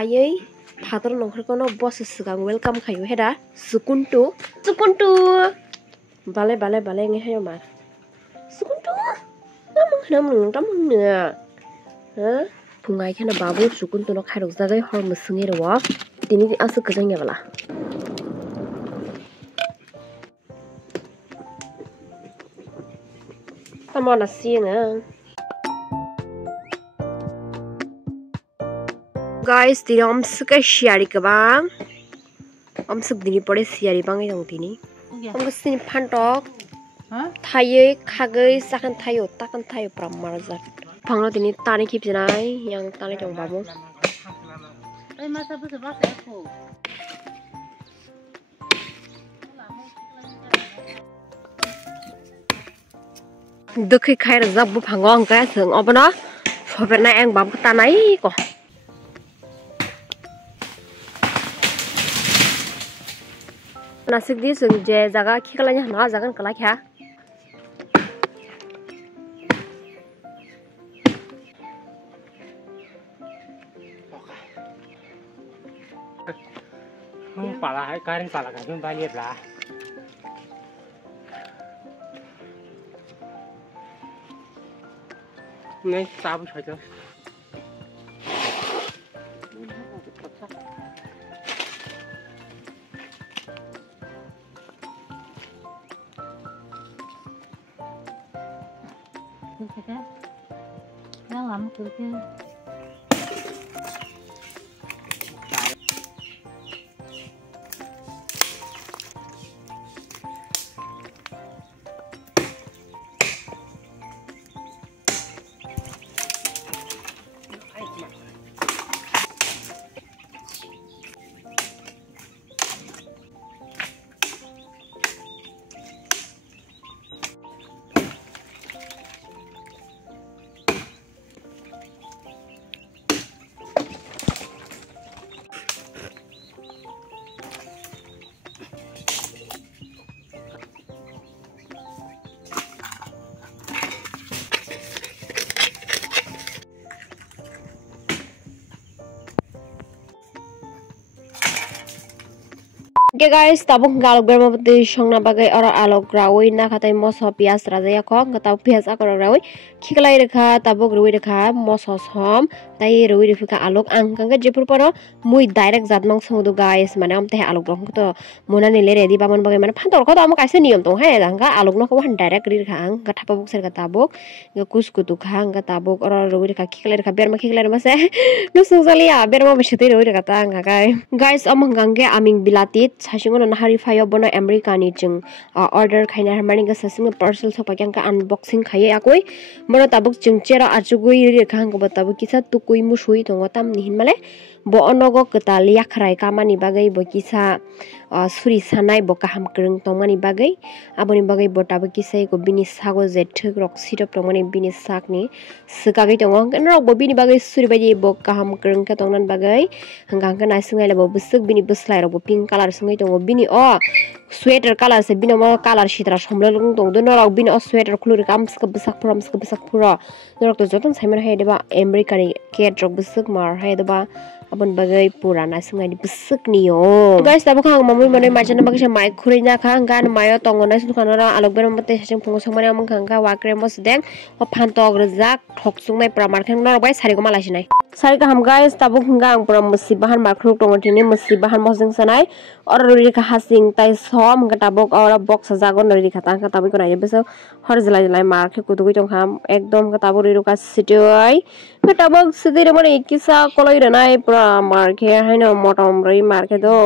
ayai phator nongkhorkono boss sigang welcome khayo heda sukuntu bale nge hayo mar sukuntu namung ne ha pungai khana babu sukuntu no khairok jagai hor musungi ro tini asu kajang bala tamona singa guys tini omsuka siari kabang omsuk dini pore siari bangai dong tini omga sini phantok thayei khagai sakan thayo takan thayo prammarjak phangno tini tani khipjinai yang tani dong babu dekhi khair jabbu phango angka sung obana soberna ang babu tanai ko nasik di sung je jaga khikalanya na jagan kala kha pala hai karing pala ka dun ba liet la nei sabu chho Nó làm kiểu chứ Okay guys, tabuk galok bermabati songna bagai ora alok rawi na katai moso pias raja yakong katau pias akor rawi khiklai rekha tabuk rawi rekha moso som tai rawi refika alok angkang ke jepur paro mui direct jatmang songdu guys mane am teh alok rong to mona nile ready bamon bagai mane phantor ko to am kaise niyam tong hai angka alok no ko han direct ri rekha ang ka thapa buk ser ka tabuk ge kuskutu khang ka tabuk ora rawi rekha khiklai rekha berma khiklai ma se no sungsalia berma besete rawi rekha ta angka guys am hangge aming bilatit sasingono nahari fayo bono America ni jeng order khaina harmani ga sasingo parcel sopa kyang ka unboxing khaye akoi mono tabuk jeng chera achugui ri khang ko tabuk kisa tukui musui tongo tam ni hinmale bo onogo ketal yakrai kamani bagai bo kisa suri sanai bo kaham kreng tongmani bagai aboni bagai bo tabuk kisai ko bini sago je thuk rok sirop tongmani bini sakni sikagai tongo kenrok bo bini bagai suri baji bo kaham kreng ka tongnan bagai hanggang ka nasungai labo busuk bini buslai ro bo pink color sungai tongo bini sweater color se bini mo color shitra somlong tong do norok bini sweater khulur kam ska busak pura norok to joton saiman hai deba America ni ket rok busuk mar hai deba abon bagai purana sungai di busuk niyo guys tabuk hang mamui mane majana bagai mai khurina khang gan mayo tongo na sun kanora alok beram mate sing pungo samane amang khangka wakre mos deng o phantok rajak thok sungai pramar khang norok bai sari ko malasi nai sari ka ham guys tabuk hang pram musi bahan makruk tongo tini musi bahan mosing sanai or rori ka hasing tai som ka tabuk ora box sajagon rori ka tang ka tabuk ko nai beso hor jilai mar khe kutugui tong ham ekdom ka tabuk rori ka sitoi ka tabuk sidire mane kisa koloi renai marke haino motom rei marke do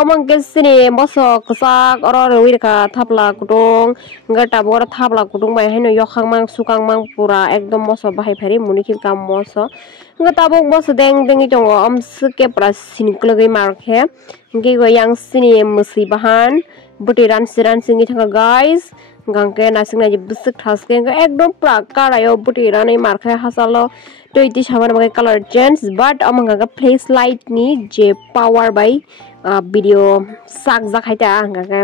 omang gesini moso ksak oro roi ka thapla kutung ngata bor thapla kutung bai haino yokhang mang sukang mang pura ekdom moso bahai phari muniki kam moso ngata bok moso deng dengi tongo om suke pra siniklogi marke ngi go yang sini musi bahan buti ran singi thanga guys gangke nasing naji busuk thaske ekdom pra karayo buti ranai marke hasalo to iti saman bagai color change but amang ga flashlight ni je power by video sak jakhaita gangke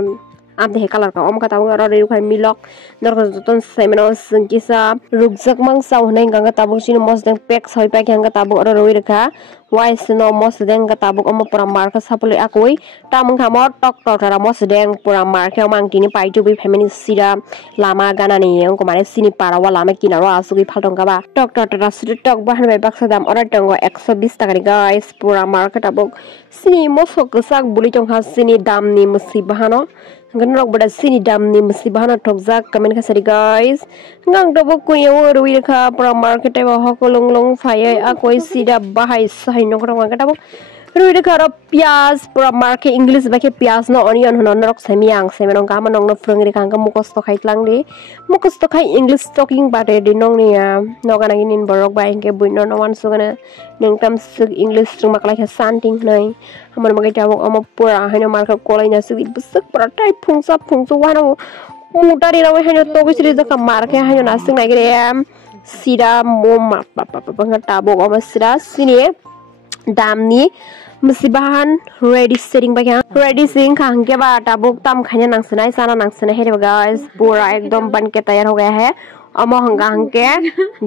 amde he color ka om ka tabu ro ru khai milok nor joton semeno singkisa rukjak mang saw nei ganga tabu sin mos deng pek soi pa kyang ka tabu ro roi rekha wise no mosdeng katabuk omo pura marka sapuli akui tamung kamo tok tok tara mosdeng pura marka mangtini pai tu bi family sida lama gana ni yang kumare sini para wala lama kinaro asugi phaltong kaba tok tok tara sudi tok bahan bai baksa dam ora tongo 120 taka ni guys pura marka tabuk sini mosok kesak buli tongha sini dam ni musi bahano ganrok bada sini dam ni musi bahano tokjak kamen kasari guys ngang tabuk kuyo rui kha pura marka teba hokolong long phai akoi sida bahai sai nokrang tabuk rui kha pias pura marka english bake pias no onion hono norok semiang semenong kama nong no frungri kangka mukos to khai tlang di mukos to khai english talking bate di nong ni nogana inin borok ba engke buino no wan sugana neng tam sug english tung maklai kha santing nai hamar magai tabuk omo pura haino marka kolai na sug busuk pura tai phungsa wano mutari rawe haino to bisri jaka marka haino na sung nai gre sida mom banga tabuk omo sida sini damni musibahan ready setting baga ready setting khangke ba tabuk tam khanya nangsanai sana nangsanai hele guys pura ekdom banke tayar ho gaya hai amo hanga hangke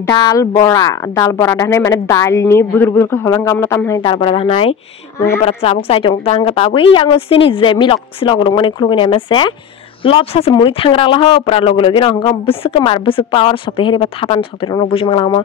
dal bora dhanai mane dal ni budur budur ka holang kamna tam hai dal bora dhanai ngga para sabuk sai jong tang ka tabu yang sini je milok silok rong mane khulugin emase lob sa semuni thangra la ho pura logo logi hanga busuk power sokte hele ba thapan sokte rong bujung langma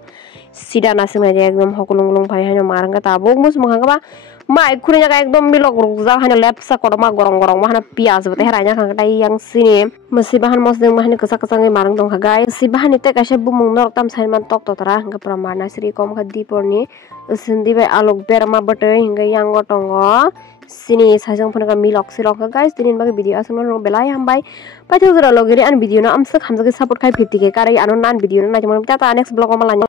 sida nasing na ekdom hokulung lung phai haino maranga tabuk mus manga ba mai kunya ka ekdom milok rukja haino lepsa kodoma gorong mahana pias bate heranya khang tai yang sini mesi bahan mosdeng mahani kesak ngi marang dong guys si bahan ite kashe bumung norok tam sainman tok totara hingga pramana sri kom khadi porni sindi bai alok berma bate hingga yang gotongo sini sajang phone ka milok silok guys dinin bagi video asung no belai hambai paithuk jora logiri an video na amsak hamjake support khai 50k karai anon nan video na najmon tata next vlog ma